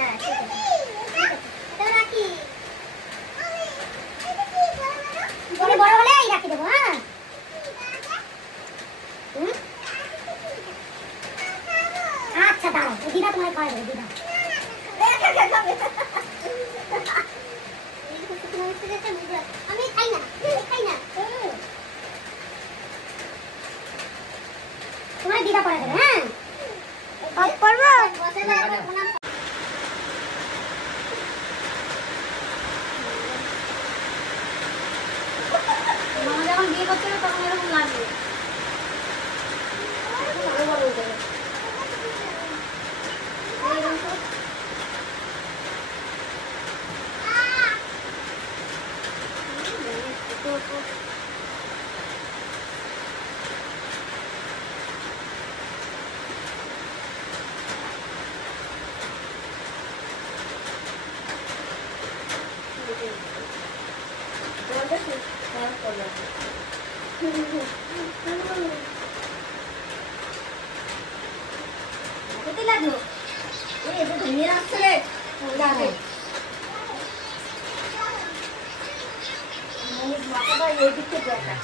হ্যাঁ ঠিক আছে এটা রাখি বড় বড় হলে এই রাখি দেবো হ্যাঁ আচ্ছা দাঁড়াও দিদা তোমায় খাওয়াই দেবে দিদা আমি খাই না তোমার দিদা পড়া দেবে হ্যাঁ কত পড়বো মামা যখন বিয়ে করতে হবে তখন এরকম লাগবে কত লাগলো এই তো নিয়ে আসছে রে দাঁড়া এই দিকে দরকার